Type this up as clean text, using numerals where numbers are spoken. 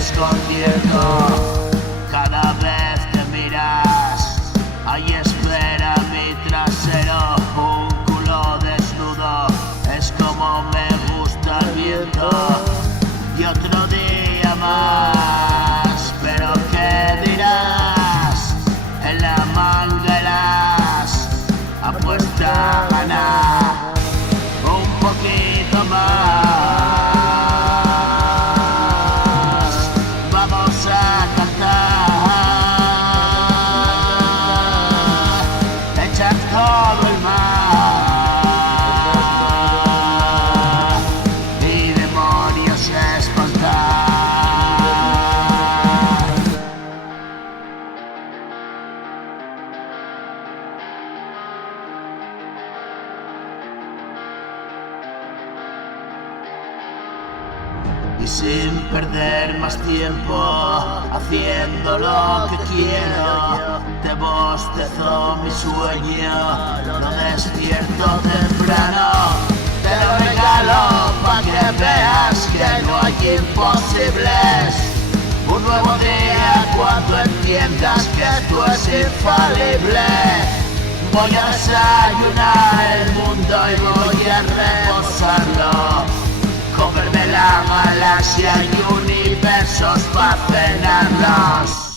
desconcierto. Cada vez que miras, ahí espera mi trasero, un culo desnudo, es como me gusta el viento. Y otro día más, pero ¿qué dirás? En la manga irás, apuesta a ganar un poquito más. Vamos a cantar, echar todo el mar y demonios espantar. Y sin perder más tiempo, haciendo lo que quiero, te bostezo mi sueño, lo despierto temprano, te lo regalo pa' que veas que no hay imposibles. Un nuevo día cuando entiendas que tú es infalible. Voy a desayunar el mundo y voy a reposarlo, comerme la galaxia y universos para cenarlos.